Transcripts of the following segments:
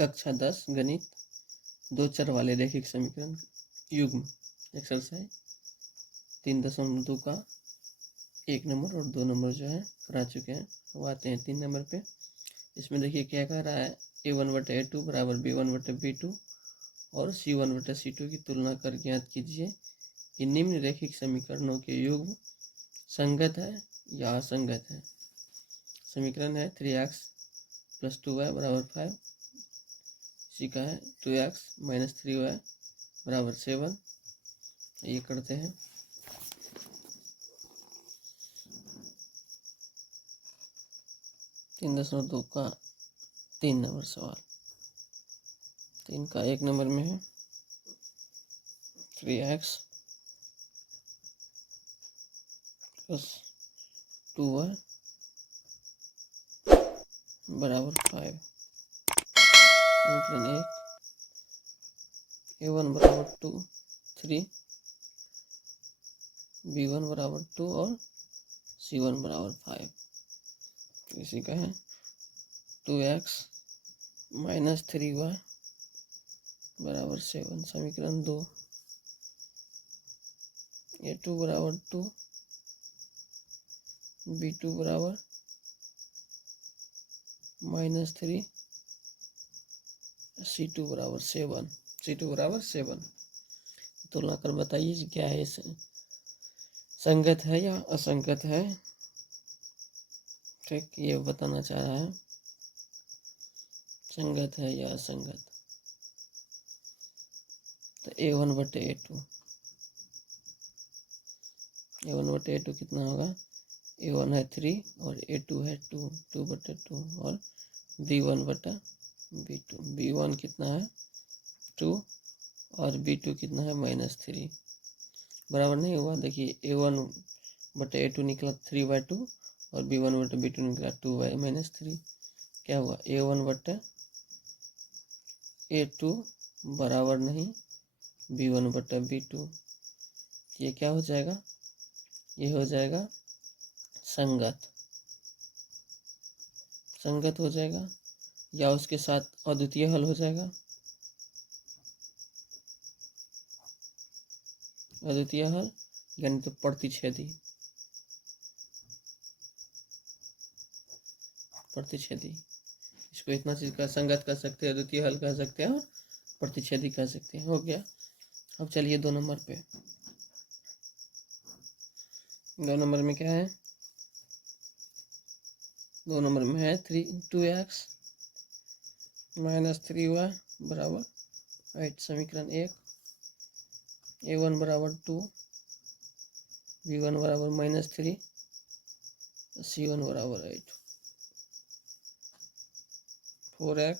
कक्षा 10 गणित दो चर वाले रैखिक समीकरण युग्म एक्सरसाइज 3.2 का 1 नंबर और 2 नंबर जो है करा चुके हैं। अब आते हैं 3 नंबर पे। इसमें देखिए क्या कह रहा है, a1/a2 बराबर b1/b2 और c1/c2 की तुलना कर ज्ञात कीजिए कि निम्न रैखिक समीकरणों के युग्म संगत है या असंगत है। समीकरण है 3x + 2y = 5, इसी का है 2x - 3y = 7। ये करते हैं। तीन 3.2 का 3 नंबर सवाल। 3 का 1 नंबर में है 3x + 2y = 5। समीकरण 1 a1 = 2 3, b1 = 2 और c1 = 5। इसी का है 2x - 3y = 7। समीकरण 2 a2 = 2 b2 = -3 c2 = 7। c2 = 7। तुलना कर बताइए कि क्या है, संगत है या असंगत है। ठीक, ये बताना चाह रहा है संगत है या असंगत। तो a1/a2 कितना होगा, a1 है 3 और a2 है 2, 2/2 और b1/b2। b1 कितना है 2 और b2 कितना है -3, बराबर नहीं हुआ। देखिए a1/a2 निकला 3/2 और b1/b2 निकला 2/-3। क्या हुआ, a1/a2 बराबर नहीं b1/b2। ये क्या हो जाएगा, ये हो जाएगा संगत। संगत हो जाएगा या उसके साथ अद्वितीय हल हो जाएगा। अद्वितीय हल यानी तो प्रतिच्छेदी। इसको इतना चीज का संगत कर सकते हैं, अद्वितीय हल कह सकते हैं और प्रतिच्छेदी कह सकते हैं। हो गया। अब चलिए 2 नंबर पे। 2 नंबर में क्या है, 2 नंबर में है 2x - 3y = 8। समीकरण 1 a1 = 2 b1 = -3 c1 = 8। 4x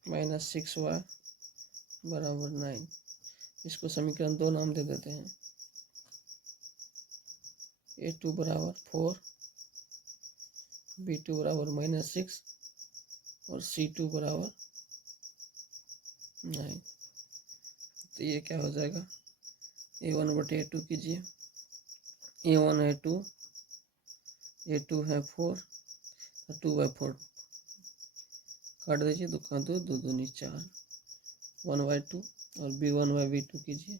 - 6y = 9। इसको समीकरण 2 नाम दे देते हैं। a2 = 4 b2 = -6 और c2 = 9। तो ये क्या हो जाएगा, a1/a2 कीजिए। a1 है 2, a2 है 4, 2/4 काट दीजिए, 2 का 2, 2 दूनी 4, 1/2 और b1/b2 कीजिए।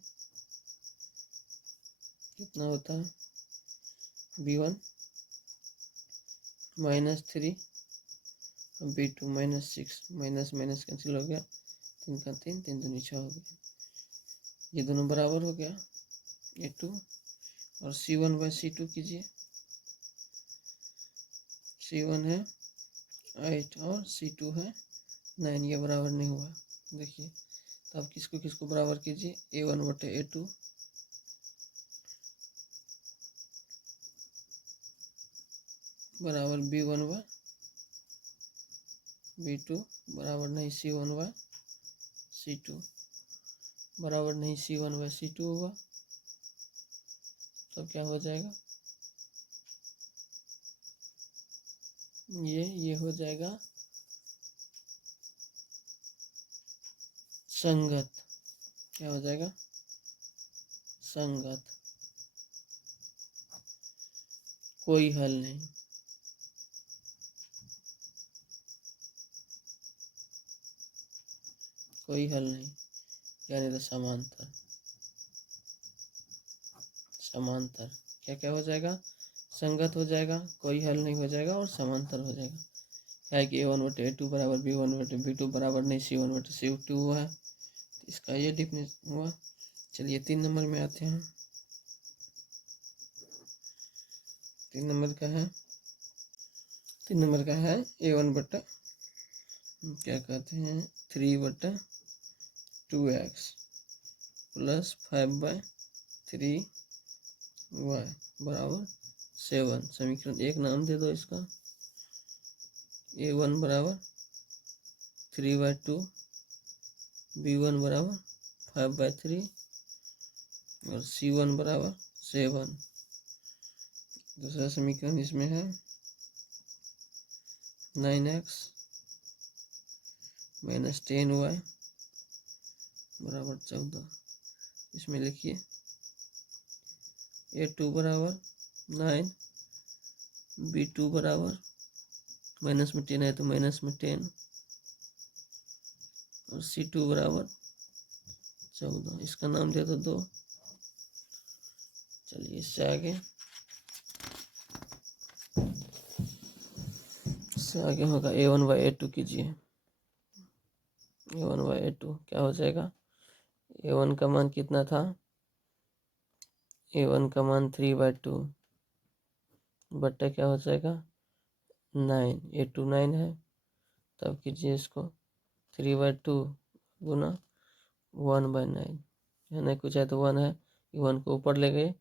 कितना होता है, b1 -3 और b2 -6, माइनस माइनस कैंसिल हो गया, 3 का 3, 3 दूनी 6 हो गया। ये दोनों बराबर हो गया a2 और c1/c2 कीजिए। c1 है 8 और c2 है 9, ये बराबर नहीं हुआ। देखिए, तो अब किसको किसको बराबर कीजिए, a1/a2 बराबर b1/b2 बराबर नहीं c1/c2 बराबर नहीं c1/c2 होगा। तो क्या हो जाएगा, ये हो जाएगा संगत। क्या हो जाएगा, संगत। कोई हल नहीं। कोई हल नहीं, यानी तो समांतर। समांतर क्या क्या हो जाएगा, संगत हो जाएगा, कोई हल नहीं हो जाएगा और समांतर हो जाएगा। क्या है कि A1/A2 बराबर B1/B2 बराबर नहीं C1/C2 हुआ है, तो इसका ये डिफिनेशन हुआ। चलिए 3 नंबर में आते हैं। 3 नंबर का है, 3 नंबर का है A1 बटा क्या कहते हैं 3/2x प्लस 5/3y बराबर 7। समीकरण 1 नाम दे दो इसका। A1 बराबर 3/2, B1 बराबर 5/3 और C1 बराबर 7। दूसरा समीकरण इसमें है 9x माइनस 10y बराबर 14। इसमें लिखिए A2 बराबर 9, B2 बराबर माइनस में 10 है तो माइनस में 10 और C2 बराबर 14। इसका नाम दे दो 2। चलिए इससे आगे होगा A1/A2 कीजिए। A1/A2 क्या हो जाएगा, A1 का मान कितना था, A1 का मान 3/2 बट्टा क्या हो जाएगा 9, A2 9 है, तब कीजिए इसको 3/2 गुना 1/9, यहाँ नहीं कुछ है तो 1 है, 1 को ऊपर ले गए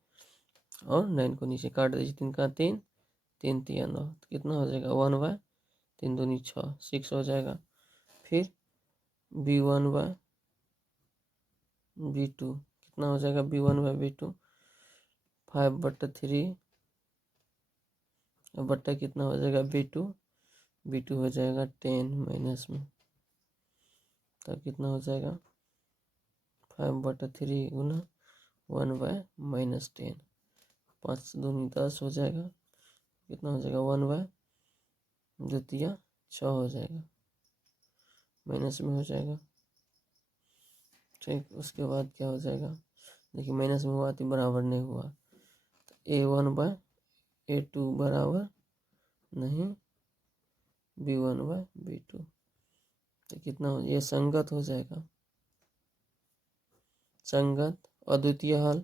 और 9 को नीचे काट दीजिए। 3 का 3, 3 3 9, तो कितना हो जाएगा 1/3 दूनी 6, 6 हो जाएगा। फिर B1/B2 कितना हो जाएगा, B1/B2 5/3 और बट्टा कितना हो जाएगा B2 हो जाएगा 10 माइनस में, तब कितना हो जाएगा 5/3 गुना 1/-10, 5 दूनी 10 हो जाएगा। कितना हो जाएगा 1/2 6 हो जाएगा, माइनस में हो जाएगा। ठीक, उसके बाद क्या हो जाएगा, देखिए माइनस में हुआ तो बराबर नहीं हुआ, तो A1/A2 बराबर नहीं B1/B2, तो कितना हो, ये संगत हो जाएगा। संगत अद्वितीय हल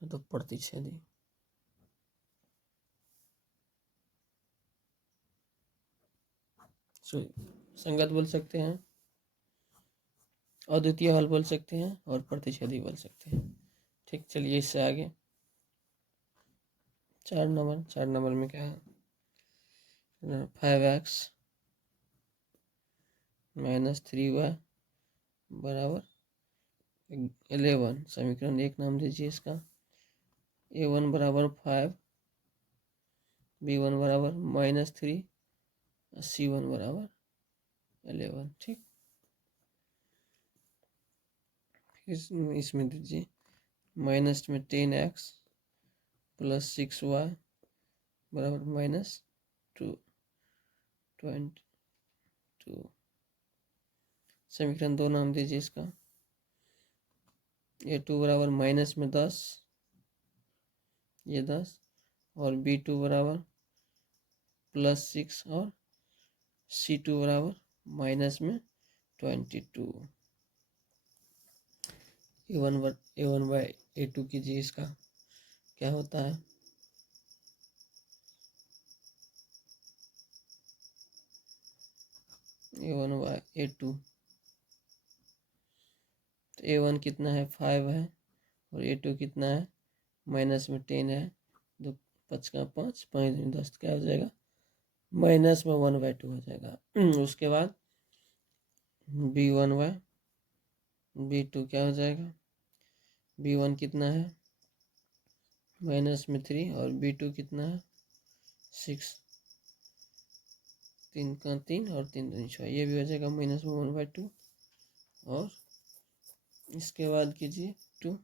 तो प्रतिच्छेदी। संगत बोल सकते हैं, अद्वितीय हल बोल सकते हैं और प्रतिच्छेदी बोल सकते हैं। ठीक, चलिए इससे आगे 4 नंबर में क्या है 5x माइनस 3y बराबर 11। समीकरण 1 नाम दीजिए इसका। A1 बराबर 5, B1 बराबर -3 और C1 बराबर 11। ठीक, इसमें दीजिए माइनस में 10x प्लस 6y बराबर -22। समीकरण 2 नाम दीजिए इसका। A2 बराबर माइनस में 10, ये 10 और B2 बराबर +6 और C2 बराबर माइनस में 22। A1/A2 कीजिए, इसका क्या होता है A1/A2, तो A1 कितना है 5 है और A2 कितना है माइनस में 10 है, 2 5 का 5, 5 में 10, क्या हो जाएगा माइनस में 1/2 हो जाएगा। उसके बाद B1/B2 क्या हो जाएगा, B1 कितना है माइनस में 3 और B2 कितना है 6, 3 का 3 और 3 दूनी 6, ये भी हो जाएगा माइनस में 1/2। और इसके बाद कीजिए 2,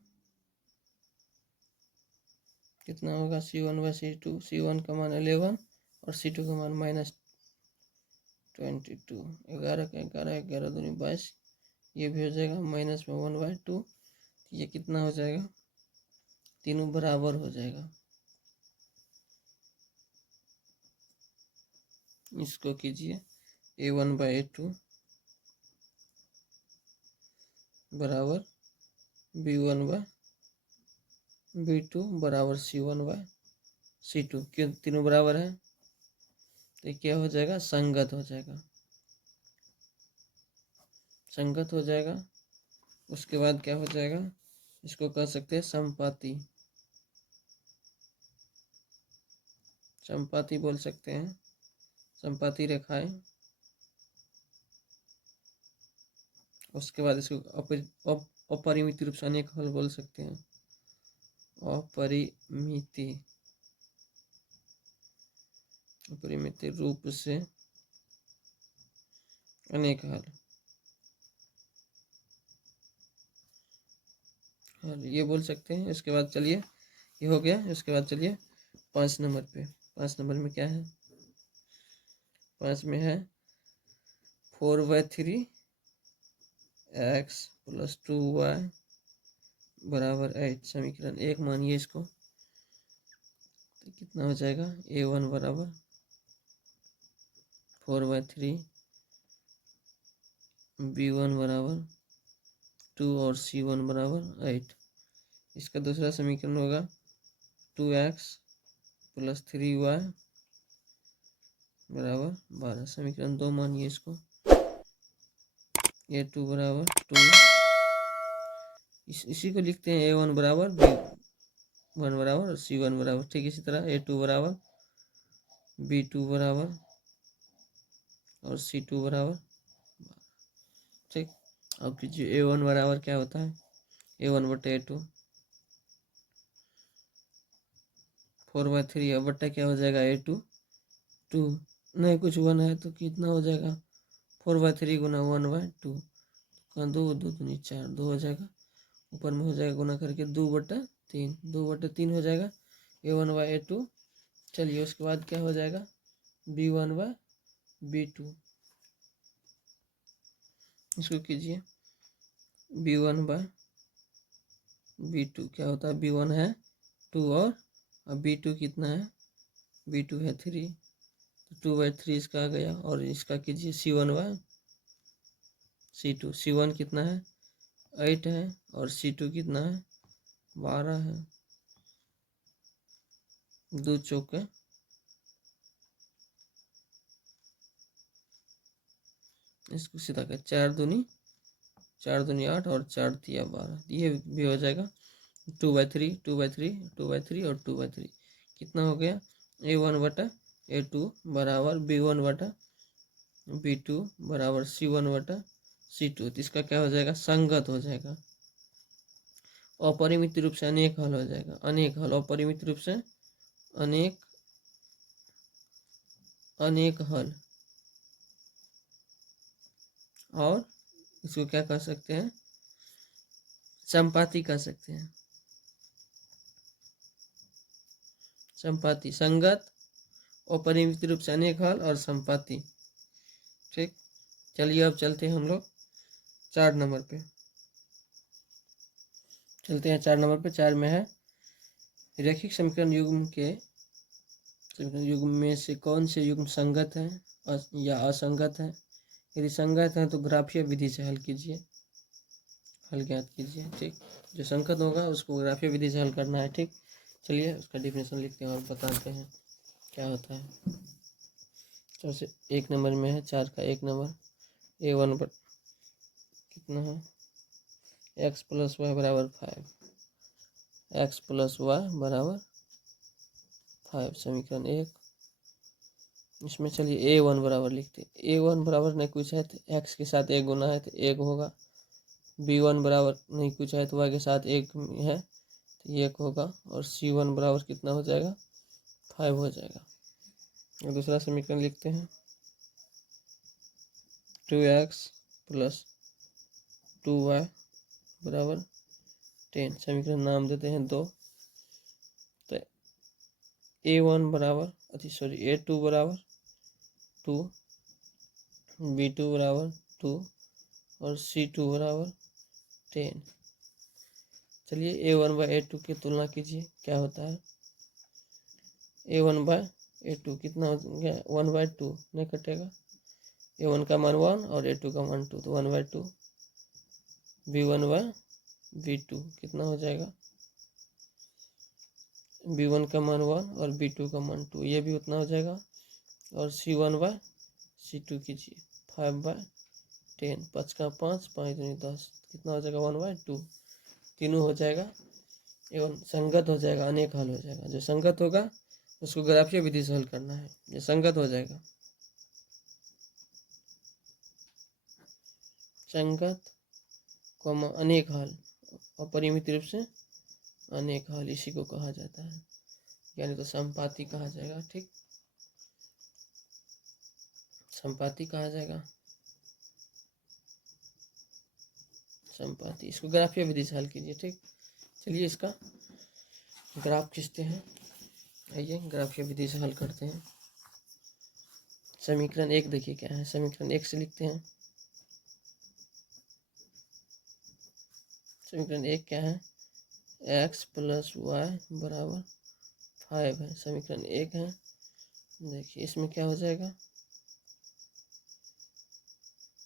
कितना होगा C1/C2, C1 का मान 11 और C2 का मान -22, 11 का 11, 11 दूनी 22, ये भी हो जाएगा माइनस में 1/2, ये कितना हो जाएगा, तीनों बराबर हो जाएगा। इसको कीजिए A1/A2 बराबर B1/B2 बराबर C1/C2, क्यों तीनों बराबर है तो क्या हो जाएगा, संगत हो जाएगा, संगत हो जाएगा। उसके बाद क्या हो जाएगा, इसको कह सकते हैं संपाती, संपाती बोल सकते हैं, संपाती रेखाएं। उसके बाद इसको अपरिमित रूप से अनेक हल बोल सकते हैं, अपरिमित रूप से अनेक हल, ये बोल सकते हैं। इसके बाद चलिए, ये हो गया। इसके बाद चलिए 5 नंबर पे। 5 नंबर में क्या है, 5 में है 4/3 x + 2y बराबर 8, समीकरण 1 मानिए इसको, तो कितना हो जाएगा, A1 बराबर 4/3, B1 बराबर 2 और C1 बराबर 8। इसका दूसरा समीकरण होगा 2x + 3y बराबर 12, समीकरण 2 मानिए इसको, A2 बराबर 2, इसी को लिखते हैं A1 बराबर B1 बराबर और C1 बराबर, ठीक इसी तरह A2 बराबर B2 बराबर और C2 बराबर, ठीक। अब कीजिए A1 बराबर क्या होता है, A1/A2, 4/3 अब बट्टा क्या हो जाएगा, A2 2, नहीं कुछ 1 है तो कितना हो जाएगा, 4/3 गुना 1/2, 2 2 दूनी 4, 2 हो जाएगा, ऊपर में हो जाएगा गुना करके 2/3, 2/3 हो जाएगा A1/A2। चलिए उसके बाद क्या हो जाएगा, B1/B2, इसको कीजिए B1/B2 क्या होता है, B1 है 2 और अब B2 कितना है, B2 है 3, 2/3 इसका आ गया, और इसका कीजिए C1/C2, C1 कितना है 8 है और C2 कितना है 12 है, 2 चौके, इसको सीधा कर 4 दूनी 8 और 4 तिया 12, ये भी हो जाएगा 2/3, 2/3, 2/3 और 2/3, कितना हो गया, A1/A2 बराबर B1/B2 बराबर C1/C2, तो इसका क्या हो जाएगा, संगत हो जाएगा। अपरिमित रूप से अनेक हल हो जाएगा, अनेक हल, अपरिमित रूप से अनेक हल, और इसको क्या कह सकते हैं, संपाती कह सकते हैं, संपाती, संगत, अपरिमित रूप से अनेक हल और संपाती, ठीक। चलिए अब चलते हैं हम लोग 4 नंबर पे, चलते हैं 4 नंबर पे। 4 में है रैखिक समीकरण युग्म में से कौन से युग्म संगत है या असंगत है, यदि संगत है तो ग्राफीय विधि से हल कीजिए, हल ज्ञात कीजिए, ठीक। जो संगत होगा उसको ग्राफीय विधि से हल करना है, ठीक। चलिए उसका डिफिनेशन लिखते हैं और बताते हैं क्या होता है। सबसे 1 नंबर में है 4 का 1 नंबर, A1 पर कितना है, x + y बराबर 5, x + y बराबर 5, समीकरण 1। इसमें चलिए A1 बराबर लिखते हैं, A1 बराबर नहीं कुछ है तो x के साथ 1 गुना है तो 1 होगा, B1 बराबर नहीं कुछ है तो y के साथ 1 है तो 1 होगा, और C1 बराबर कितना हो जाएगा, 5 हो जाएगा। और दूसरा समीकरण लिखते हैं 2x + 2y बराबर 10, समीकरण नाम देते हैं 2, तो A1 बराबर A2 बराबर 2, B2 बराबर 2 और C2 बराबर 10। चलिए A1 बाई A2 की तुलना कीजिए, क्या होता है। A1 बाई A2 कितना हो गया, 1/2 नहीं कटेगा। A1 का मान 1 और A2 का मान 2, तो 1/2। B1 बाई B2 कितना हो जाएगा, B1 का मान 1 और B2 का मान 2, ये भी उतना हो जाएगा। और C1 बाई C2 कीजिए, 5/10, 5 का 5, 5 दूनी 10, कितना हो जाएगा 1/2। तीनों हो जाएगा एवं संगत हो जाएगा, अनेक हल हो जाएगा। जो संगत होगा उसको ग्राफीय विधि से हल करना है। ये संगत हो जाएगा, संगत कॉमा अनेक हल, अपरिमित रूप से अनेक हल, इसी को कहा जाता है, यानी तो संपाती कहा जाएगा। ठीक, संपाती कहा जाएगा, संपाती। इसको ग्राफीय विधि से हल कीजिए। ठीक, चलिए इसका ग्राफ खींचते हैं। आइए ग्राफीय विधि से हल करते हैं। समीकरण 1 देखिए क्या है। समीकरण 1 से लिखते हैं। समीकरण 1 क्या है, x + y बराबर 5 है। समीकरण 1 है। देखिए इसमें क्या हो जाएगा,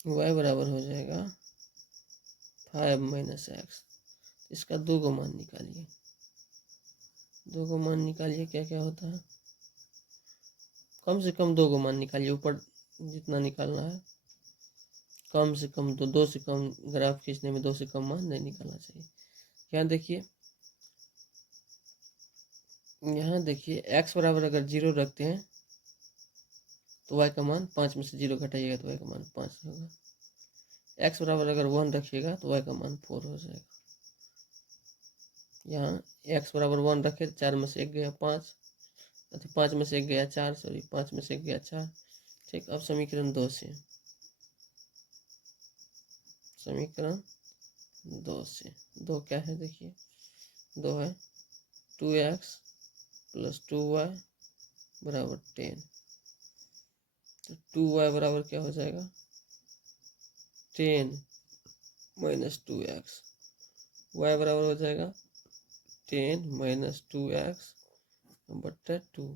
y बराबर हो जाएगा 5 - x। इसका 2 को मान निकालिए, 2 को मान निकालिए, क्या क्या होता है, कम से कम 2 को मान निकालिए, ऊपर जितना निकालना है कम से कम 2 से कम। ग्राफ खींचने में 2 से कम मान नहीं निकालना चाहिए। यहाँ देखिए, यहाँ देखिए x बराबर अगर 0 रखते हैं तो y का मान 5 में से 0 घटाइएगा तो y का मान 5 होगा। x बराबर अगर 1 रखिएगा तो y का मान 4 हो जाएगा। यहाँ x बराबर 1 रखे, 4 में से 1 गया 5, 5 में से 1 गया 4, सॉरी 5 में से 1 गया 4। ठीक, अब समीकरण 2 से, समीकरण 2 से, 2 क्या है देखिए, 2 है 2x + 2y बराबर 10। तो 2y बराबर क्या हो जाएगा, 10 - 2x। y बराबर हो जाएगा 10 - 2x बट्टा 2।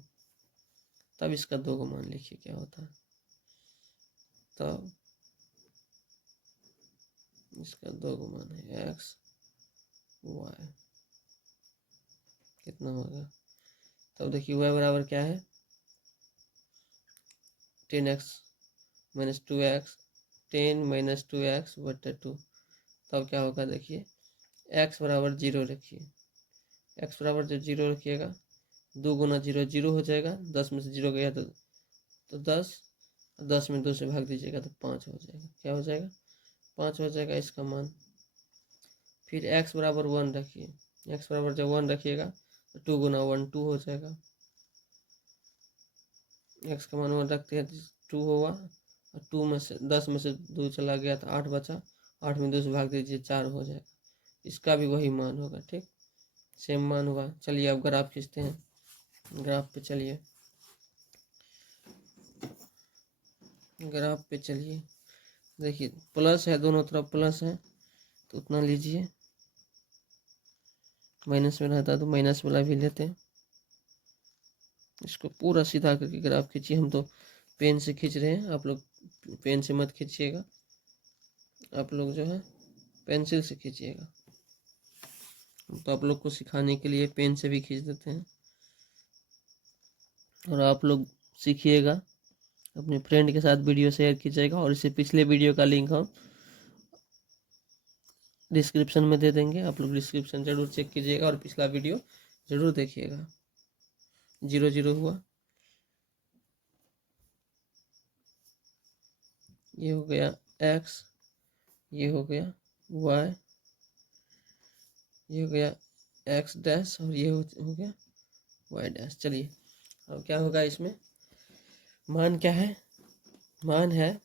तब इसका 2 को मान लिखिए क्या होता है, तब इसका 2 को मान है x y, कितना होगा। तब देखिए y बराबर क्या है, 10x - 2x, 10 - 2x बट्टा 2। तब क्या होगा देखिए, x बराबर 0 रखिए, x बराबर जब 0 रखिएगा 2 गुना 0 0 हो जाएगा। 10 में से 0 गया तो 10, 10 में 2 से भाग दीजिएगा तो 5 हो जाएगा। क्या हो जाएगा, 5 हो जाएगा इसका मान। फिर x बराबर 1 रखिए, x बराबर जब 1 रखिएगा तो 2 गुना 1 2 हो जाएगा। x का मान 1 रखते हैं तो 2 होगा, और 2 में से 10 में से 2 चला गया तो 8 बचा, 8 में 2 से भाग दीजिए 4 हो जाएगा। इसका भी वही मान होगा। ठीक, सेम मान हुआ। चलिए अब ग्राफ खींचते हैं। ग्राफ पे चलिए, ग्राफ पे चलिए। देखिए प्लस है, दोनों तरफ प्लस है तो उतना लीजिए, माइनस में रहता तो माइनस वाला भी लेते हैं। इसको पूरा सीधा करके ग्राफ खींचिए। हम तो पेन से खींच रहे हैं, आप लोग पेन से मत खींचिएगा, आप लोग जो है पेंसिल से खींचिएगा। तो आप लोग को सिखाने के लिए पेन से भी खींच देते हैं, और आप लोग सीखिएगा, अपने फ्रेंड के साथ वीडियो शेयर कीजिएगा। और इससे पिछले वीडियो का लिंक हम डिस्क्रिप्शन में दे देंगे, आप लोग डिस्क्रिप्शन जरूर चेक कीजिएगा और पिछला वीडियो जरूर देखिएगा। 0 0 हुआ, ये हो गया x, ये हो गया y, ये हो गया x डैश, और ये हो गया y डैश। चलिए अब क्या होगा, इसमें मान क्या है, मान है,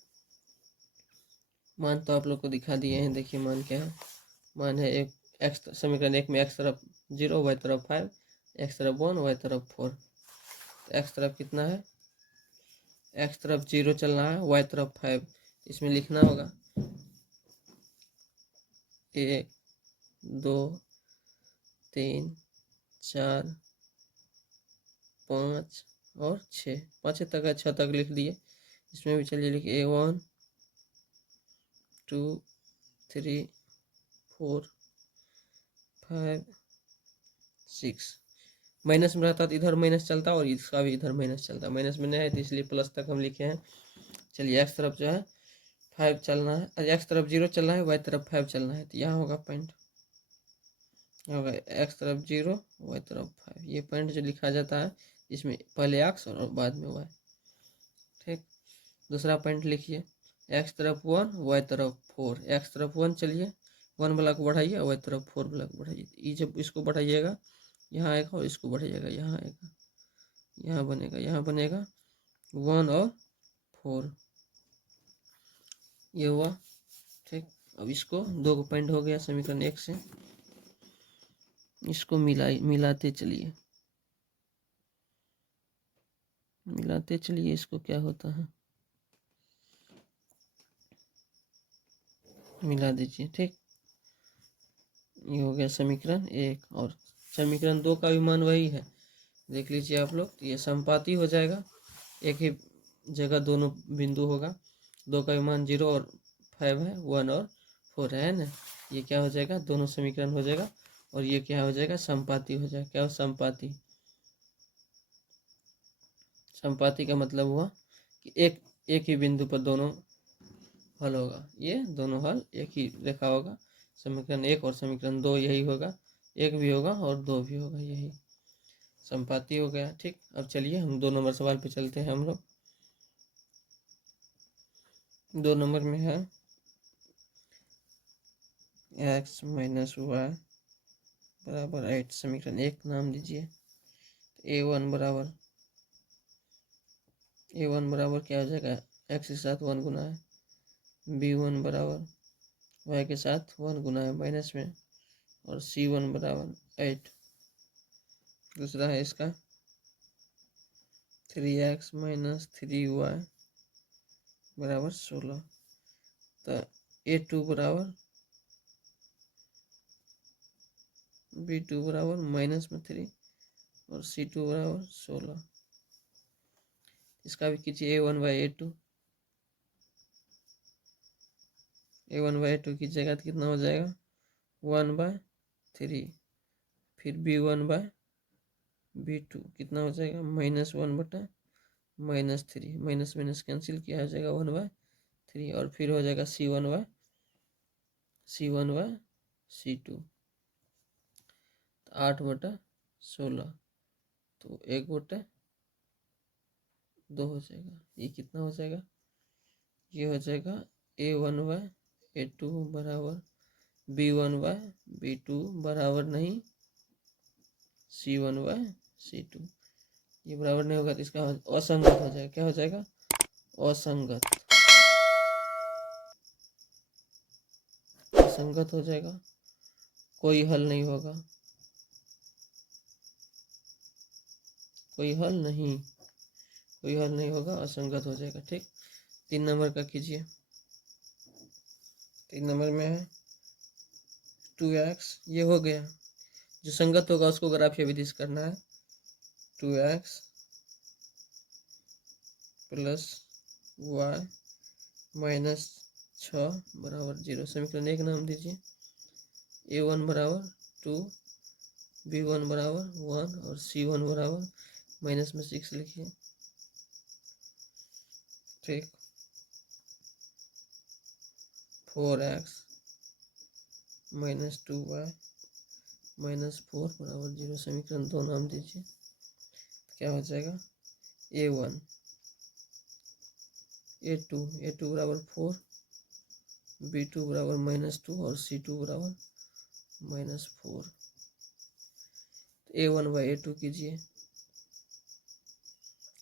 मान तो आप लोग को दिखा दिए हैं। देखिए मान क्या है, मान है एक x, समीकरण 1 में x तरफ 0, y तरफ 5, x तरफ 1, y तरफ 4। तो एक्स तरफ कितना है, एक्स तरफ 0 चलना है, वाई तरफ 5। इसमें लिखना होगा 1 2 3 4 5 और 6, 5 तक है, 6 तक लिख दिए। इसमें भी चलिए लिखिए 1 2 3 4 5 6। माइनस में रहता तो इधर माइनस चलता और इसका भी इधर माइनस चलता, माइनस में नहीं है तो इसलिए प्लस तक हम लिखे हैं। चलिए एक्स तरफ जो है 5 चलना है, एक्स तरफ 0 चलना है, वाई तरफ 5 चलना है, तो यहाँ होगा पॉइंट, होगा एक्स तरफ 0 वाई तरफ 5। ये पॉइंट जो लिखा जाता है इसमें पहले एक्स और बाद में वाई। ठीक, दूसरा पॉइंट लिखिए, एक्स तरफ 1 वाई तरफ 4। एक्स तरफ 1 चलिए 1 ब्लॉक बढ़ाइए, वाई तरफ 4 ब्लॉक बढ़ाइए। ये जब इसको बढ़ाइएगा यहाँ आएगा और इसको बढ़ाइएगा यहाँ आएगा, यहाँ बनेगा 1 और 4, ये हुआ। ठीक, अब इसको दो पॉइंट हो गया समीकरण 1 से, इसको मिलाते चलिए इसको क्या होता है, मिला दीजिए। ठीक, ये हो गया समीकरण 1। और समीकरण 2 का भी मान वही है, देख लीजिए आप लोग, तो ये संपाती हो जाएगा, एक ही जगह दोनों बिंदु होगा। 2 का भी मान 0 और 5 है, 1 और 4 है ना। ये क्या हो जाएगा, दोनों समीकरण हो जाएगा, और ये क्या हो जाएगा, संपाती हो जाएगा। क्या हो, संपाती। संपाती का मतलब हुआ कि एक ही बिंदु पर दोनों हल होगा, ये दोनों हल एक ही रेखा होगा। समीकरण 1 और समीकरण 2 यही होगा, एक भी होगा और 2 भी होगा, यही संपाती हो गया। ठीक, अब चलिए हम 2 नंबर सवाल पे चलते हैं। हम लोग 2 नंबर में है x माइनस वाई बराबर 8। समीकरण 1 नाम दीजिए। a1 बराबर क्या हो जाएगा, x के साथ 1 गुना है, b1 बराबर y के साथ 1 गुना है माइनस में, और c1 बराबर 8। दूसरा है इसका 3x माइनस 3y बराबर 16। तो a2 बराबर b2 बराबर माइनस में 3 और c2 बराबर 16। इसका भी कीजिए a1/a2 कीजिएगा तो कितना हो जाएगा 1/3। फिर b1/b2 कितना हो जाएगा -1/-3, माइनस माइनस कैंसिल किया हो जाएगा 1/3। और फिर हो जाएगा c1/c2 8/16, तो 1/2 हो जाएगा। ये कितना हो जाएगा, ये हो जाएगा a1/a2 बराबर b1/b2 बराबर नहीं c1/c2। ये बराबर नहीं होगा तो इसका असंगत हो जाएगा। क्या हो जाएगा, असंगत। असंगत हो जाएगा, कोई हल नहीं होगा, कोई हल नहीं होगा, असंगत हो जाएगा। ठीक, 3 नंबर का कीजिए। 3 नंबर में है 2x, ये हो गया। जो संगत होगा उसको ग्राफीय विधि से करना है। 2x प्लस y माइनस 6 बराबर 0। समीकरण 1 नाम दीजिए। a1 बराबर 2, b1 बराबर 1 और c1 बराबर माइनस में 6 लिखिए। ठीक, 4x माइनस 2y माइनस 4 बराबर 0। समीकरण 2 नाम दीजिए। क्या हो जाएगा, a1 a2 बराबर 4, b2 बराबर -2 और c2 बराबर -4। a1/a2 कीजिए।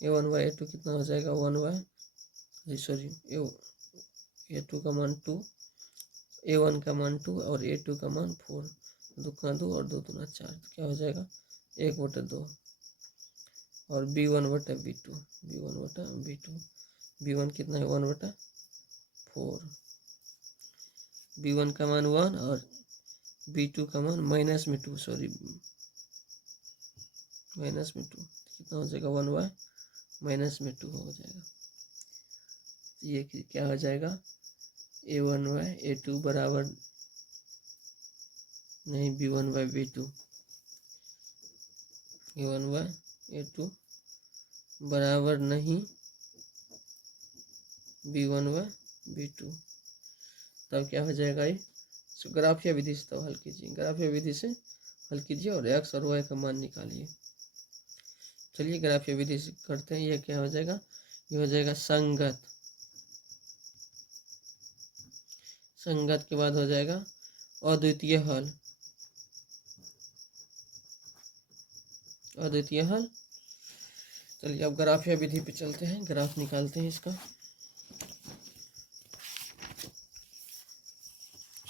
a1/a2 कितना हो जाएगा, a2 का मान 2, a1 का मान 2 और a2 का मान 4। 2 का 2 और 2 दूना 4, तो क्या हो जाएगा 1/2। और b1/b2, b1/b2, b1 कितना है 1/4, b1 का मान 1 और b2 का मान माइनस में 2, सॉरी माइनस में 2, कितना हो जाएगा 1/-2 हो जाएगा। ये क्या हो जाएगा a1/a2 बराबर नहीं b1/b2, a1/a2 बराबर नहीं b1/b2। तब क्या हो जाएगा ये ग्राफिया विधि से तब हल कीजिए, ग्राफिया विधि से हल कीजिए और x और y का मान निकालिए। चलिए ग्राफिया विधि से करते हैं। ये क्या हो जाएगा, ये हो जाएगा संगत, संगत के बाद हो जाएगा अद्वितीय हल, अद्वितीय हल। चलिए अब ग्राफिया विधि पे चलते हैं, ग्राफ निकालते हैं इसका।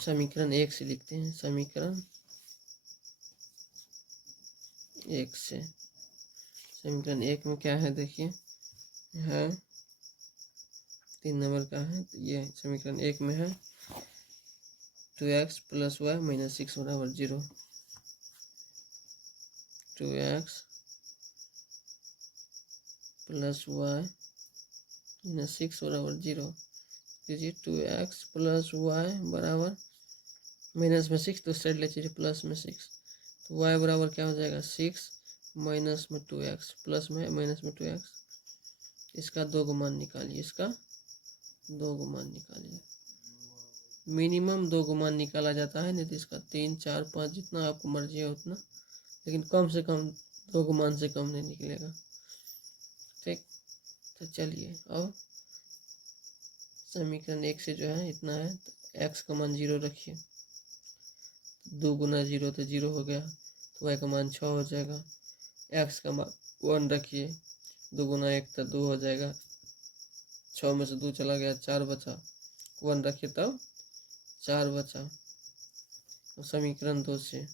समीकरण 1 से लिखते हैं, समीकरण 1 से, समीकरण 1 में क्या है देखिए, है 3 नंबर का है। तो ये समीकरण 1 में है 2x + y - 6 बराबर 0, 2x + y - 6 बराबर 0 कीजिए। 2x + y बराबर माइनस में 6, तो साइड ले चलिए प्लस में 6, तो y बराबर क्या हो जाएगा 6 माइनस में 2x प्लस में माइनस में 2x। इसका 2 को मान निकालिए, इसका 2 को मान निकालिए। मिनिमम 2 को मान निकाला जाता है, नहीं तो इसका 3, 4, 5 जितना आपको मर्जी है उतना, लेकिन कम से कम 2 को मान से कम नहीं निकलेगा। ठीक, तो चलिए अब समीकरण 1 से जो है इतना है, तो x का मान 0 रखिए, 2 × 0 तो 0 हो गया, तो y का मान 6 हो जाएगा। x का मान 1 रखिए, 2 × 1 तो 2 हो जाएगा, 6 में से 2 चला गया, 4 बचा, 1 रखिए तब 4 बचा। तो समीकरण 2 से,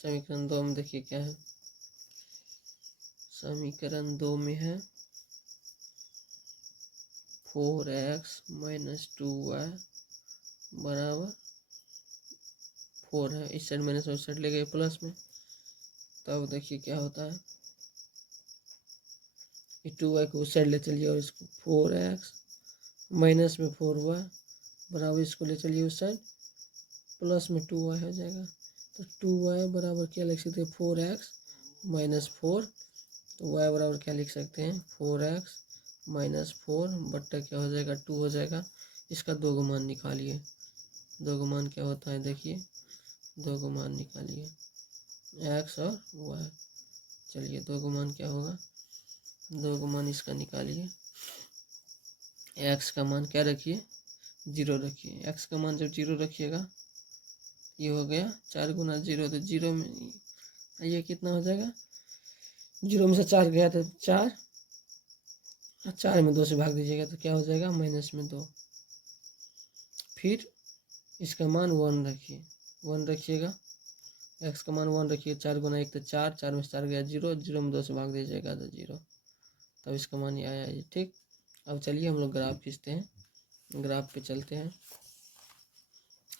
समीकरण 2 में देखिए क्या है, समीकरण 2 में है 4x - 2y बराबर 4 है, इस साइड माइनस उस साइड ले गए प्लस में, तब देखिए क्या होता है, 2y को उस साइड ले चलिए और इसको 4x माइनस में 4y बराबर इसको ले चलिए उस साइड प्लस में 2y हो जाएगा। तो 2y बराबर क्या लिख सकते हैं 4x - 4, तो y बराबर क्या लिख सकते हैं 4x - 4 बट्टा क्या हो जाएगा 2 हो जाएगा। इसका 2 को मान निकालिए, 2 को मान क्या होता है देखिए, 2 को मान निकालिए x और y। चलिए 2 को मान क्या होगा, 2 को मान इसका निकालिए, x का मान क्या रखिए 0 रखिए, x का मान जब 0 रखिएगा ये हो गया 4 × 0, तो 0 में ये कितना हो जाएगा, 0 में से 4 गया तो 4, 4 में 2 से भाग दीजिएगा तो क्या हो जाएगा -2। फिर इसका मान 1 रखिए, 1 रखिएगा, x का मान 1 रखिए, 4 × 1 तो 4, 4 में से 4 गया 0, 0 में 2 से भाग दीजिएगा तो 0, तब इसका मान ये आया ये। ठीक, अब चलिए हम लोग ग्राफ खींचते हैं, ग्राफ पे चलते हैं,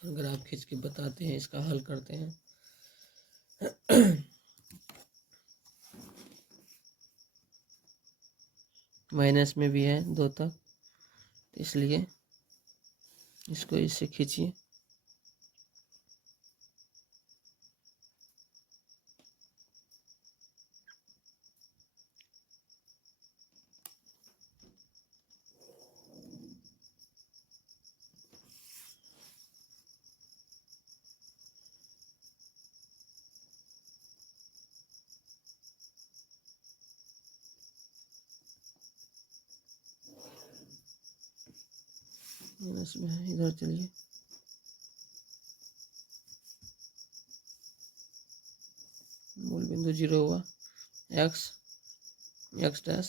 ग्राफ खींच के बताते हैं, इसका हल करते हैं। माइनस में भी है 2 तक, इसलिए इसको इससे खींचिए, माइनस में है, इधर चलिए, मूल बिंदु 0 हुआ, x डैश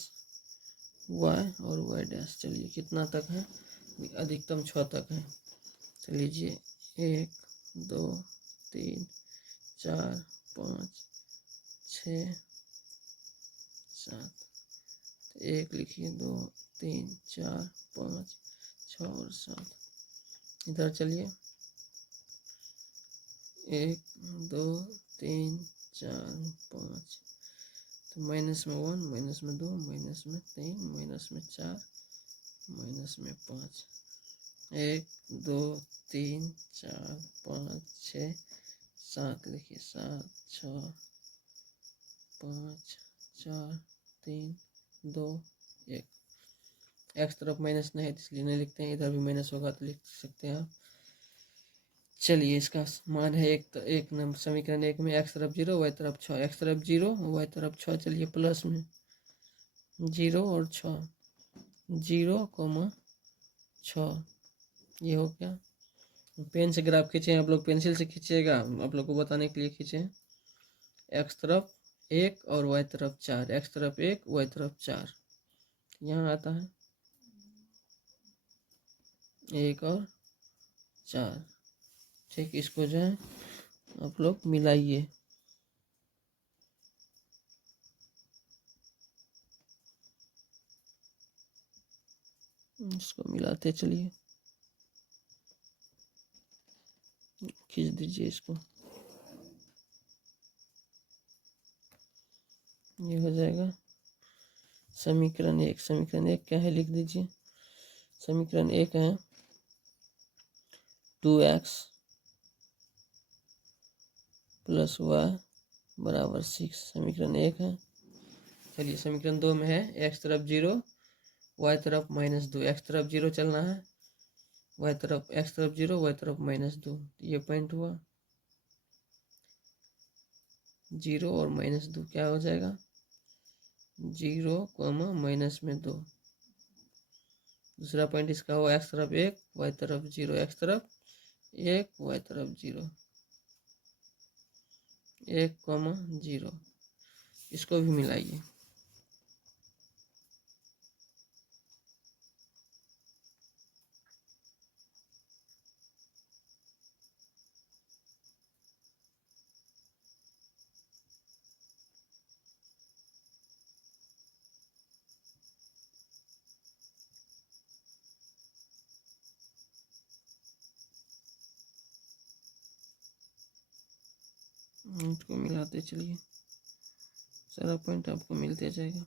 y और y डैश। चलिए कितना तक है, अधिकतम 6 तक है, तो लीजिए 1 2 3 4 5 6 7, तो 1 लिखिए, 2 3 4 5 6 और 7। इधर चलिए, 1 2 3 4 5, तो माइनस में 1, माइनस में 2, माइनस में 3, माइनस में 4, माइनस में 5। 1 2 3 4 5 6 7 लिखिए, 7 6 5 4 3 2 1। एक्स तरफ माइनस नहीं है इसलिए नहीं लिखते हैं, इधर भी माइनस होगा तो लिख सकते हैं आप। चलिए, इसका मान है एक नंबर समीकरण 1 में एक्स तरफ 0 वाई तरफ 6, एक्स तरफ 0 वाई तरफ 6। चलिए प्लस में 0 और 6, 0,6, ये हो गया। पेन से ग्राफ खींचे, आप लोग पेंसिल से खींचिएगा, आप लोग को बताने के लिए खींचे। एक्स तरफ 1 और वाई तरफ 4, एक्स तरफ 1 वाई तरफ 4, यहाँ आता है 1 और 4। ठीक, इसको जो है आप लोग मिलाइए। इसको मिलाते चलिए, खींच दीजिए इसको, ये हो जाएगा समीकरण 1। समीकरण 1 क्या है लिख दीजिए। समीकरण 1 है 2x प्लस वाई बराबर 6, समीकरण 1 है। चलिए समीकरण 2 में है एक्स तरफ 0 वाई तरफ -2, एक्स तरफ 0 चलना है, वाई तरफ एक्स तरफ 0 वाई तरफ -2, ये पॉइंट हुआ 0 और -2, क्या हो जाएगा 0, माइनस में 2। दूसरा पॉइंट इसका हुआ एक्स तरफ 1 वाई तरफ 0, एक्स तरफ 1 वाई तरफ 0, 1,0। इसको भी मिलाइए। इसको मिलाते चलिए, सारा पॉइंट आपको मिलते जाएगा।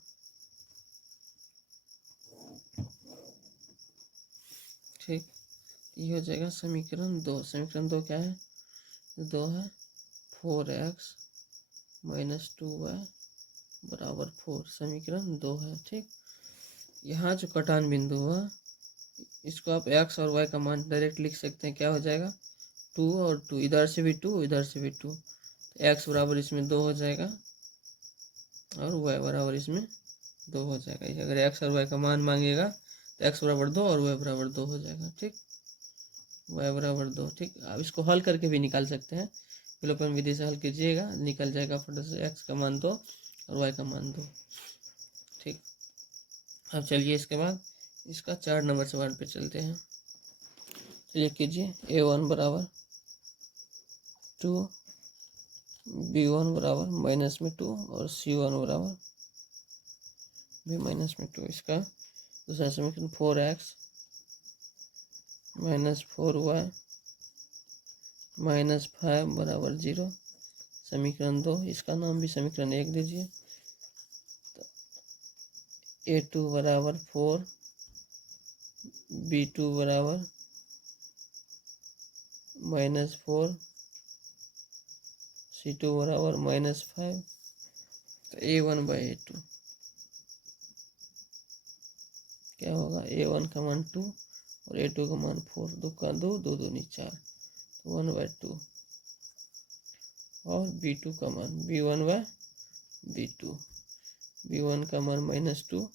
ठीक, ये हो जाएगा समीकरण 2। समीकरण 2 क्या है, 2 है 4x - 2y बराबर 4, समीकरण 2 है। ठीक, यहाँ जो कटान बिंदु हुआ, इसको आप x और y का मान डायरेक्ट लिख सकते हैं। क्या हो जाएगा 2 और 2, इधर से भी 2 इधर से भी 2, x बराबर इसमें 2 हो जाएगा और y बराबर इसमें 2 हो जाएगा। अगर x और y का मान मांगेगा तो x बराबर 2 और y बराबर 2 हो जाएगा। ठीक, y बराबर 2। ठीक, आप इसको हल करके भी निकाल सकते हैं, विलोपन विधि से हल कीजिएगा, निकल जाएगा फटाफट से, x का मान 2 और y का मान 2। ठीक, अब चलिए इसके बाद इसका 4 नंबर सवाल पे चलते हैं। चलिए कीजिए, a1 बराबर 2, b1 बराबर -2 और c1 बराबर भी -2। इसका दूसरा समीकरण 4x -4y -5 बराबर 0, समीकरण 2। इसका नाम भी समीकरण 1 दीजिए। तो a2 बराबर 4, b2 बराबर -4, c2 बराबर -5, तो a1/a2 क्या होगा, a1 का मान 2 और a2 का मान 4, 2 का 2, 2 दूनी 4, तो 1/2। और b2 का मान b1/b2, b1 का मान -2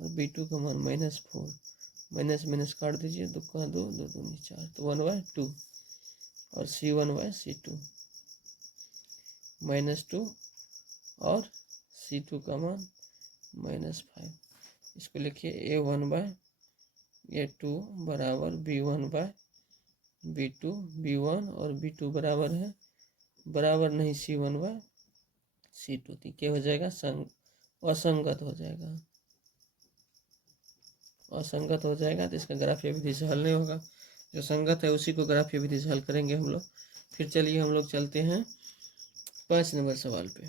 और b2 का मान -4, माइनस माइनस काट दीजिए, 2 का 2, 2 दूनी 4, तो 1/2। और c1/c2 -2 और c2 का मान -5। इसको लिखिए a1/a2 बराबर b1/b2, b1 और b2 बराबर है बराबर नहीं C1 बाय C2, तो क्या हो जाएगा? असंगत हो जाएगा। असंगत हो जाएगा तो इसका ग्राफीय विधि से हल नहीं होगा। जो संगत है उसी को ग्राफीय विधि से हल करेंगे हम लोग। फिर चलिए हम लोग चलते हैं 5 नंबर सवाल पे।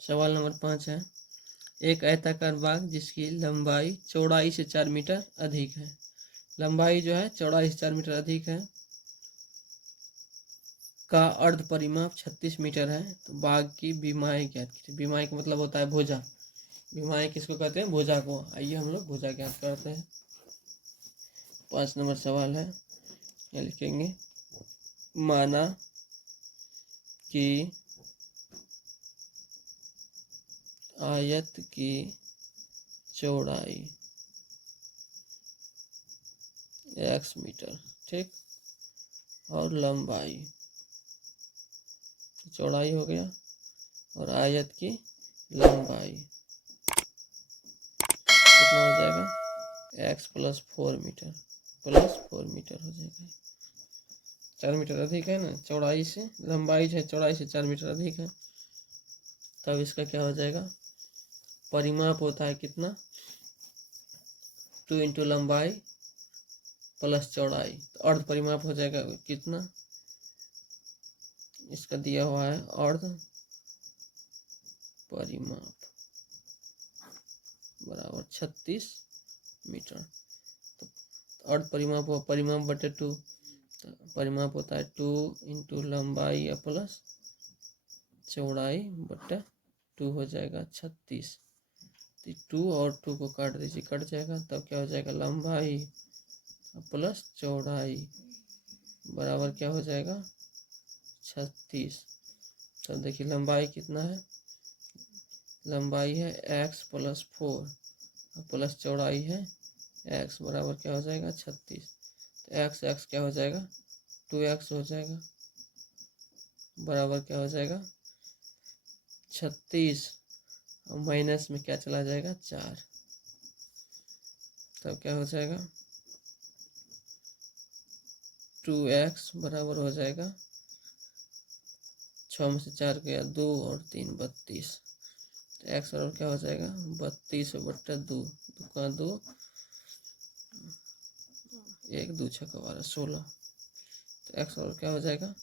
सवाल नंबर 5 है, एक आयताकार बाग जिसकी लंबाई चौड़ाई से 4 मीटर अधिक है। लंबाई जो है चौड़ाई से 4 मीटर अधिक है का अर्ध परिमाप 36 मीटर है। तो बाग की बीमाई ज्ञात कीजिए। बीमाई का मतलब होता है भुजा। बीमाई किसको कहते हैं? भुजा को। आइए हम लोग भुजा ज्ञात करते हैं। 5 नंबर सवाल है, क्या लिखेंगे? माना कि आयत की चौड़ाई x मीटर, ठीक, और लंबाई, चौड़ाई हो गया, और आयत की लंबाई कितना हो जाएगा? x plus 4 metre, plus 4 metre हो जाएगा। 4 मीटर अधिक है ना चौड़ाई से, लंबाई जो है चौड़ाई से 4 मीटर अधिक है। तब इसका क्या हो जाएगा? परिमाप होता है कितना? 2 इंटू लंबाई प्लस चौड़ाई, तो अर्ध परिमाप हो जाएगा कितना? इसका दिया हुआ है अर्ध परिमाप बराबर 36 मीटर। तो अर्ध परिमाप हो, परिमाप बटे 2, तो परिमाप होता है 2 इंटू लंबाई या प्लस चौड़ाई बटे 2 हो जाएगा 36। 2 और 2 को काट दीजिए, कट जाएगा। तब क्या हो जाएगा? लंबाई प्लस चौड़ाई बराबर क्या हो जाएगा? 36। तो देखिए लंबाई कितना है? लंबाई है x प्लस 4 प्लस चौड़ाई है x, बराबर क्या हो जाएगा? 36। तो x क्या हो जाएगा? 2x हो जाएगा, बराबर क्या हो जाएगा? 36, और माइनस में क्या चला जाएगा? 4। तब क्या हो जाएगा? 2x बराबर हो जाएगा 6 में से 4 गया 2 और 3 32। तो x बराबर क्या हो जाएगा? 32 बट्टा 2, 2 का 2, 1 2 6 का 12, 16। तो x बराबर क्या हो जाएगा?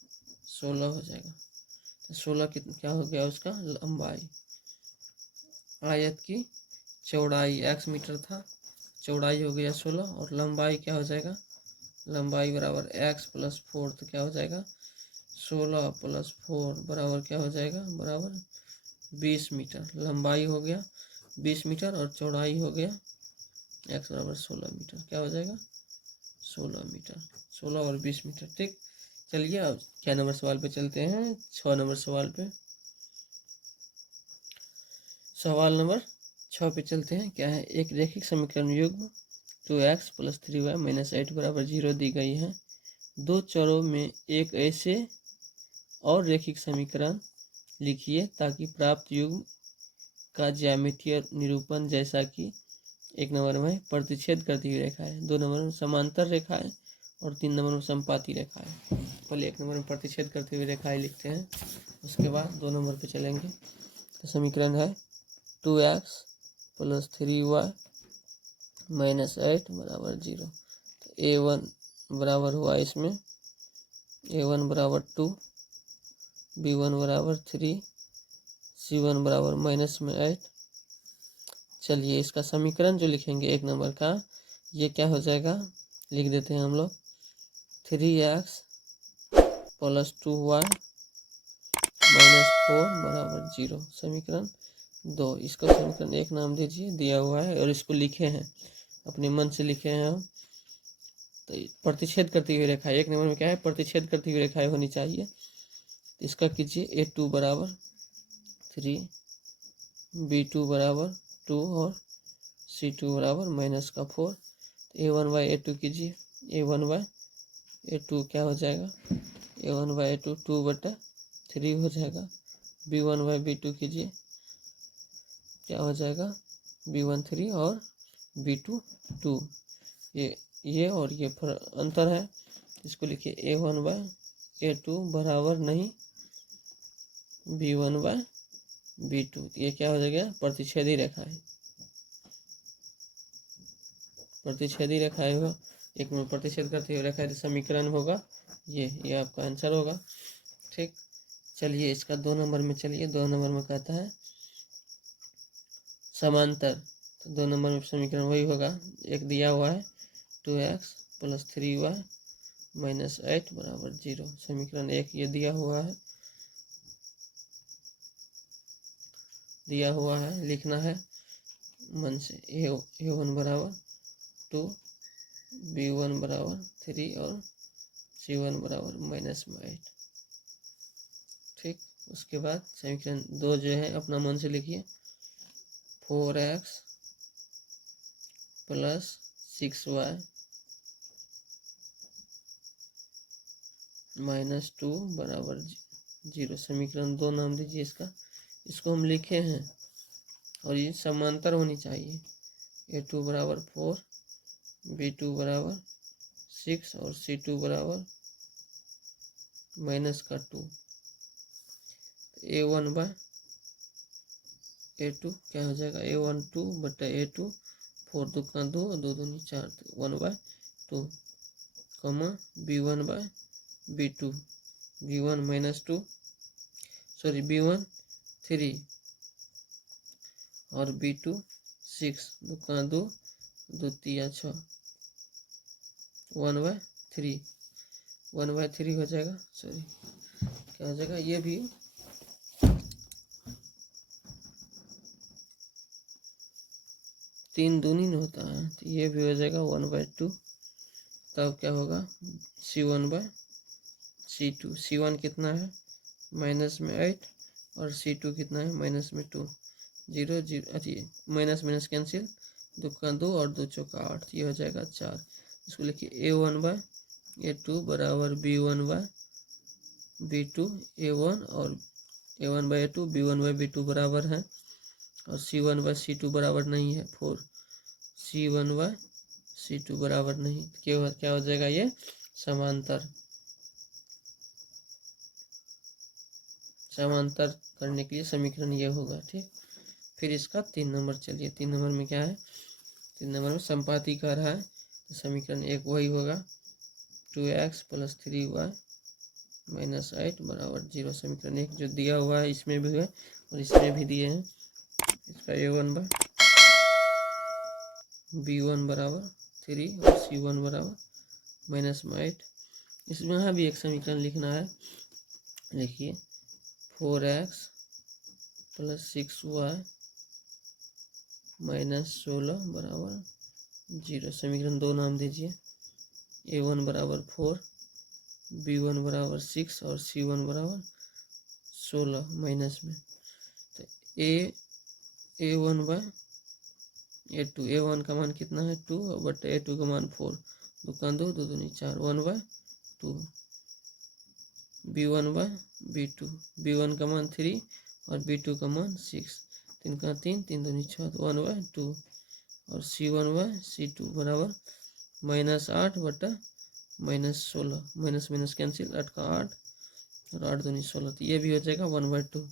16 हो जाएगा। तो 16 क्या हो गया? उसका लंबाई। आयत की चौड़ाई x मीटर था, चौड़ाई हो गया 16, और लंबाई क्या हो जाएगा? लंबाई बराबर x प्लस 4, तो क्या हो जाएगा? 16 प्लस 4 बराबर क्या हो जाएगा? बराबर 20 मीटर। लंबाई हो गया 20 मीटर और चौड़ाई हो गया x बराबर 16 मीटर। क्या हो जाएगा? 16 मीटर। 16 और 20 मीटर, ठीक। चलिए अब क्या नंबर सवाल पे चलते हैं? 6 नंबर सवाल पे। सवाल नंबर 6 पे चलते हैं। क्या है? एक रैखिक समीकरण युग्म 2x प्लस 3y माइनस 8 बराबर 0 दी गई है। दो चरों में एक ऐसे और रैखिक समीकरण लिखिए ताकि प्राप्त युग्म का ज्यामितीय निरूपण, जैसा कि 1 नंबर में प्रतिच्छेद करती हुई रेखा है, 2 नंबर में समांतर रेखा है, और 3 नंबर में समपाती रेखा है। पहले 1 नंबर में प्रतिच्छेद करती हुई रेखाएं लिखते हैं, उसके बाद 2 नंबर पे चलेंगे। तो समीकरण है 2x प्लस 3y माइनस 8 बराबर 0। तो a1 बराबर हुआ इसमें a1 बराबर 2, b1 बराबर 3, c1 बराबर माइनस में 8। चलिए इसका समीकरण जो लिखेंगे 1 नंबर का, ये क्या हो जाएगा? लिख देते हैं हम लोग 3x प्लस 2y माइनस 4 बराबर 0। समीकरण 2। इसका समीकरण 1 नाम दीजिए, दिया हुआ है, और इसको लिखे हैं, अपने मन से लिखे हैं हम। तो प्रतिच्छेद करती हुई रेखा 1 नंबर में क्या है? प्रतिच्छेद करती हुई रेखाएं होनी चाहिए। तो इसका कीजिए a2 बराबर 3, b2 बराबर 2 और c2 बराबर माइनस का 4। तो a1 बाई a2 कीजिए, a1 बाई a2 क्या हो जाएगा? a1 बाई a2 2 बटा 3 हो जाएगा। b1 बाई b2 कीजिए, क्या हो जाएगा? b1 3 और b2 2। ये और ये अंतर है, इसको लिखिए a1 बाई A2 बराबर नहीं B1/B2। ये क्या हो जाएगा, प्रतिच्छेदी रेखा है, प्रतिच्छेदी रेखा है होगा, एक में प्रतिच्छेद करती हुई रेखा है, तो समीकरण होगा ये आपका आंसर होगा। ठीक, चलिए इसका 2 नंबर में, चलिए 2 नंबर में कहता है समांतर, तो 2 नंबर में समीकरण वही होगा, एक दिया हुआ है 2x + 3y - 8 बराबर 0। समीकरण 1 ये दिया हुआ है, लिखना है मन से। A1 बराबर 2, B1 बराबर 3 और C1 बराबर -8। ठीक, उसके बाद समीकरण 2 जो है अपना मन से लिखिए, 4x + 6y - 2 बराबर 0। समीकरण 2 नाम दीजिए इसका, इसको हम लिखे हैं और ये समांतर होनी चाहिए। A2 बराबर 4, B2 बराबर 6 और C2 बराबर -2। A1/A2 क्या हो जाएगा, A1 2/A2, 4 2 का 2, 2 दूनी 4, 1/2, B1/B2, B1 -2 सॉरी B1 3 और B2 6, 2 का 2, 2 3 6, 1/3 हो जाएगा। सॉरी क्या हो जाएगा, ये भी 3 दूनी नहीं होता है, तो ये भी हो जाएगा 1/2। तब क्या होगा, C1/C2। C1 कितना है, -8 और C2 कितना है, -2। 0 0, अरे माइनस कैंसिल, 2 का 2 और 2 चौका 8, ये हो जाएगा 4। इसको लिखिए A1/A2 बराबर B1/B2। A1 और A1/A2 B1/B2 बराबर है, और C1/C2 बराबर नहीं है 4, C1/C2 बराबर नहीं, क्या हो जाएगा, ये समांतर करने के लिए समीकरण ये होगा। ठीक, फिर इसका 3 नंबर, चलिए 3 नंबर में क्या है, 3 नंबर में संपाती कर रहा है, तो समीकरण 1 वही होगा, 2x + 3y - 8 बराबर 0। समीकरण 1 जो दिया हुआ है इसमें भी है और इसमें भी दिए हैं। इसका A1/B1 बराबर 3 और C1 बराबर -8। इसमें यहाँ भी एक समीकरण लिखना है, लिखिए 4x + 6y -16 बराबर 0। समीकरण 2 नाम दीजिए, A1 बराबर 4, B1 बराबर 6 और C1 बराबर 16 माइनस में, तो A1/A2, A1 का मान कितना है 2 बट A2 का मान 4, 2 का 2, 2 दूनी 4, 1/2। B1/B2, B1 का मान 3 और B2 का मान 6, 3 का 3, 3 दूनी 6, 1/2। और C1/C2 बराबर -8 बटा -16, माइनस कैंसिल, 8 का 8 और 8 दूनी 16, तो ये भी हो जाएगा 1/2।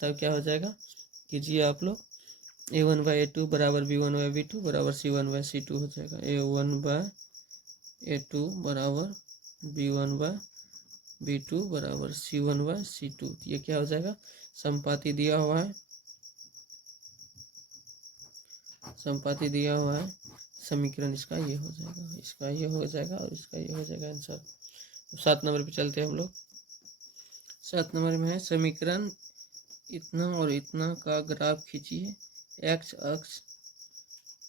तब क्या हो जाएगा, कीजिए आप लोग, A1/A2 बराबर B1/B2 बराबर C1/C2 हो जाएगा। A1/A2 बराबर B1/B2 बराबर C1/C2, ये क्या हो जाएगा, संपाती दिया हुआ है, संपाती दिया हुआ है, समीकरण इसका ये हो जाएगा, इसका ये हो जाएगा और इसका ये हो जाएगा आंसर। 7 नंबर पे चलते हैं हम लोग। 7 नंबर में है समीकरण इतना और इतना का ग्राफ खींचिए। एक्स अक्ष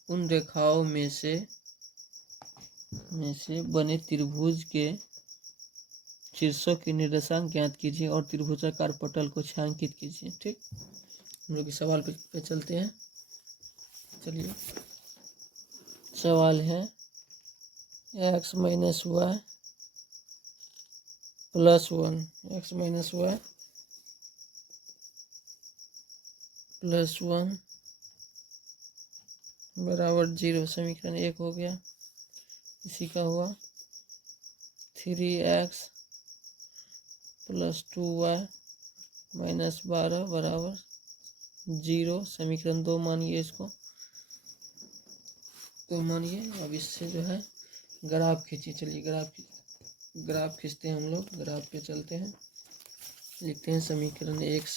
उन रेखाओं में से बने त्रिभुज के शीर्षों के निर्देशांक ज्ञात कीजिए और त्रिभुजाकार पटल को छायांकित कीजिए। ठीक, हम लोग इस सवाल पे चलते हैं। चलिए, सवाल है x - y + 1, x - y + 1 बराबर 0। समीकरण 1 हो गया। इसी का हुआ 3x प्लस 2y माइनस 12 बराबर 0। समीकरण 2 मानिए इसको, तो मानिए। अब इससे जो है ग्राफ खींचिए। चलिए ग्राफ खींचते हैं हम लोग। ग्राफ पे चलते हैं, लिखते हैं समीकरण 1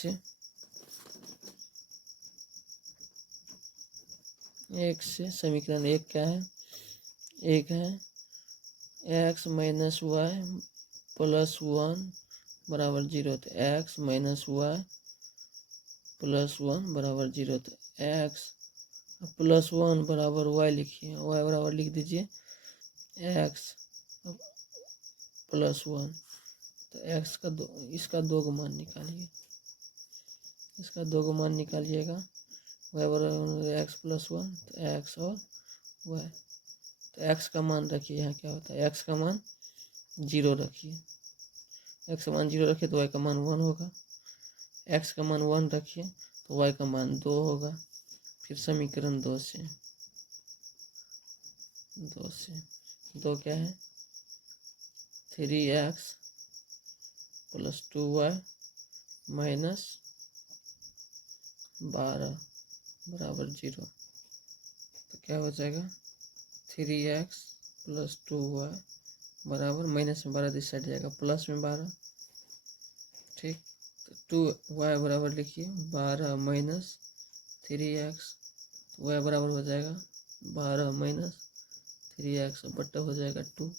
से समीकरण 1 क्या है? 1 है x माइनस वाई प्लस 1 बराबर 0। तो x माइनस वाई प्लस 1 बराबर 0। तो x प्लस 1 बराबर y लिखिए, y बराबर लिख दीजिए x प्लस 1। तो x का इसका 2 का मान निकालिए, इसका 2 का मान निकालिएगा। y बराबर x प्लस 1, तो x और y। तो x का मान रखिए, यहाँ क्या होता है, x का मान 0 रखिए। x का मान 0 रखिए तो y का मान 1 होगा। x का मान 1 रखिए तो y का मान 2 होगा। फिर समीकरण 2 से 2 क्या है, 3x प्लस 2y माइनस 12 बराबर 0। तो क्या हो जाएगा, 3x प्लस 2y बराबर माइनस में 12 इस साइड जाएगा, प्लस में 12। ठीक, तो 2y बराबर लिखिए 12 माइनस 3x। y बराबर हो जाएगा 12 माइनस 3x बट्टा हो जाएगा 2।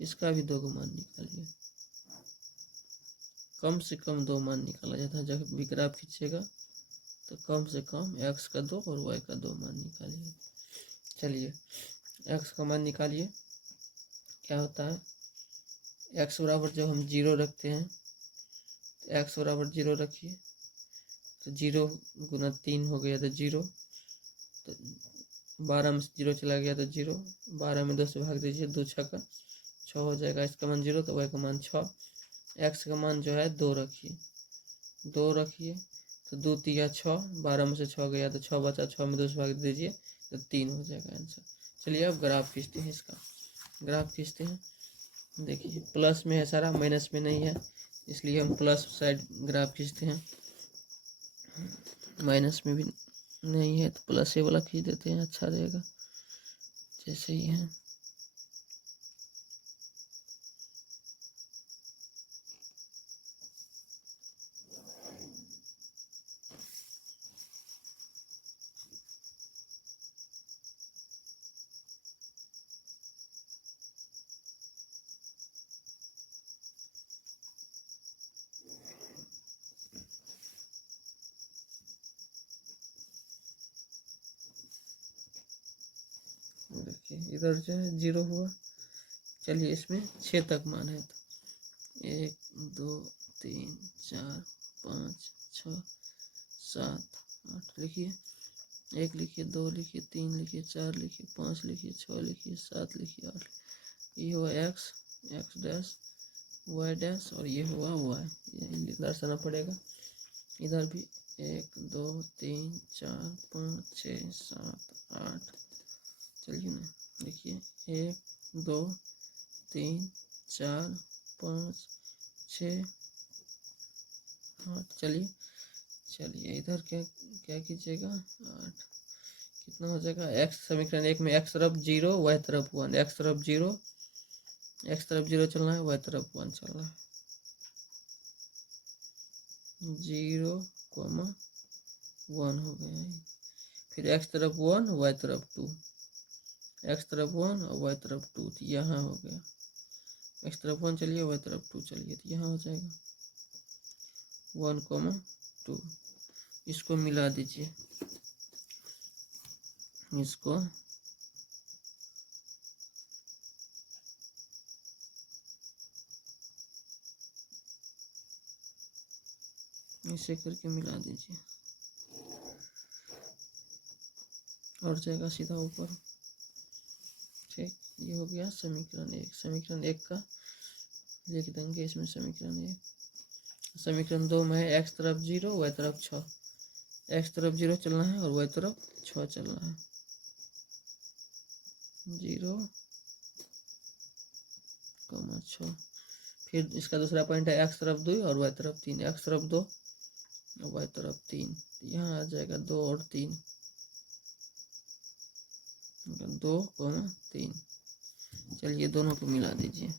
इसका भी 2 का मान निकालिए। कम से कम 2 मान निकाला जाता है जब भी ग्राफ खींचेगा, तो कम से कम x का 2 और y का 2 मान निकालिए। चलिए x का मान निकालिए। क्या होता है, x बराबर जब हम 0 रखते हैं तो x बराबर 0 रखिए, तो 0 गुना 3 हो गया तो 0। तो 12 में से 0 चला गया तो 0। 12 में 2 से भाग दीजिए, 2 छक्का 6 हो जाएगा। इसका मान 0 तो y का मान 6। x का मान जो है 2 रखिए, 2 रखिए तो 2 तिया 6, 12 में से 6 गया तो 6 बचा, 6 में 2 से भाग दीजिए तो 3 हो जाएगा आंसर। चलिए अब ग्राफ खींचते हैं, इसका ग्राफ खींचते हैं। देखिए प्लस में है सारा, माइनस में नहीं है, इसलिए हम प्लस साइड ग्राफ खींचते हैं। माइनस में भी नहीं है तो प्लस ये वाला खींच देते हैं, अच्छा रहेगा। जैसे ही है देखिए इधर जो है 0 हुआ। चलिए इसमें 6 तक मान है तो 1 2 3 4 5 6 7 8 लिखिए। 1 लिखिए, 2 लिखिए, 3 लिखिए, 4 लिखिए, 5 लिखिए, 6 लिखिए, 7 लिखिए, 8 लिखिए। ये हुआ x डैश y डैश और ये हुआ y। ये दर्शाना पड़ेगा। इधर भी 1 2 3 4 5 6 7 8। चलिए ना देखिए 1 2 3 4 5 6 8। चलिए इधर क्या क्या कीजिएगा, 8 कितना हो जाएगा। x समीकरण 1 में x तरफ 0 y तरफ 1, x तरफ 0 चलना है, y तरफ 1 चलना है। 0, 1 हो गया। फिर x तरफ 1 y तरफ 2, x तरफ 1 और y तरफ 2, तो यहाँ हो गया। x तरफ 1 चलिए, y तरफ 2 चलिए, तो यहाँ हो जाएगा 1, 2। इसको मिला दीजिए, इसको ऐसे करके मिला दीजिए और जाएगा सीधा ऊपर। ठीक, ये हो गया समीकरण 1। समीकरण 1 का लिख देंगे इसमें समीकरण 1। समीकरण 2 में है x तरफ 0 y तरफ 6। x तरफ 0 चलना है और y तरफ 6 चलना है। 0, 6। फिर इसका दूसरा पॉइंट है x तरफ 2 और y तरफ 3, x तरफ 2 और y तरफ 3, यहाँ आ जाएगा 2 और 3, 2, 3। चलिए दोनों को मिला दीजिए।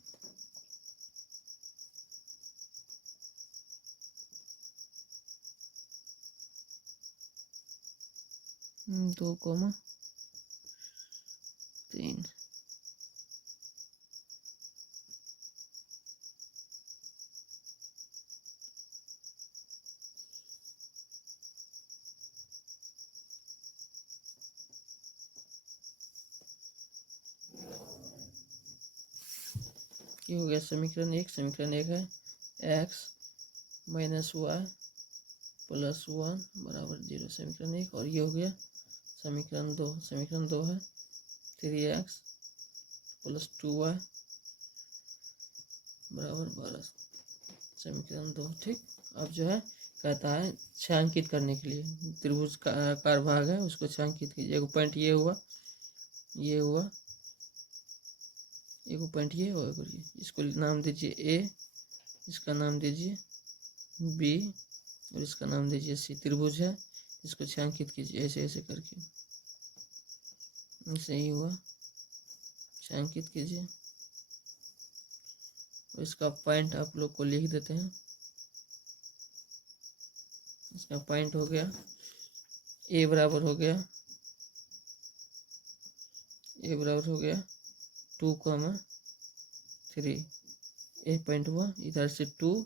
दो कोमा 3। ये हो गया समीकरण 1। समीकरण 1 है x माइनस वाई प्लस 1 बराबर 0, समीकरण 1। और ये हो गया समीकरण 2। समीकरण 2 है 3x प्लस 2y बराबर 12, समीकरण 2। ठीक। अब जो है कहता है छायांकित करने के लिए त्रिभुज का आकार भाग है उसको छायांकित कीजिए। एक पॉइंट ये हुआ, ये हुआ, एक पॉइंट ये हुआ, इसको नाम दीजिए ए, इसका नाम दीजिए बी और इसका नाम दीजिए सी। त्रिभुज है, इसको छायांकित कीजिए ऐसे ऐसे करके, ऐसे ही हुआ, छायांकित कीजिए। और इसका पॉइंट आप लोग को लिख देते हैं। इसका पॉइंट हो गया ए बराबर हो गया, ए बराबर हो गया 2,3। ए पॉइंट हुआ, इधर से 2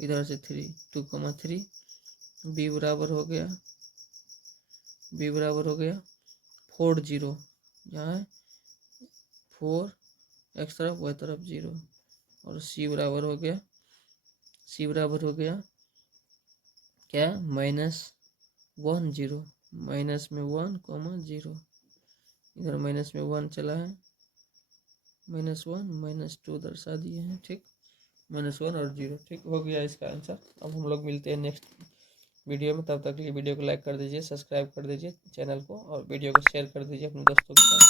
इधर से 3, 2,3। बी बराबर हो गया, बी बराबर हो गया 4, 0, यहाँ है 4, x तरफ y तरफ 0। और सी बराबर हो गया, सी बराबर हो गया क्या, -1, 0, माइनस में 1, 0, इधर माइनस में 1 चला है, -1 -2 दर्शा दिए हैं। ठीक, -1 और 0। ठीक हो गया इसका आंसर। अब हम लोग मिलते हैं नेक्स्ट वीडियो में। तब तक के लिए वीडियो को लाइक कर दीजिए, सब्सक्राइब कर दीजिए चैनल को और वीडियो को शेयर कर दीजिए अपने दोस्तों के साथ।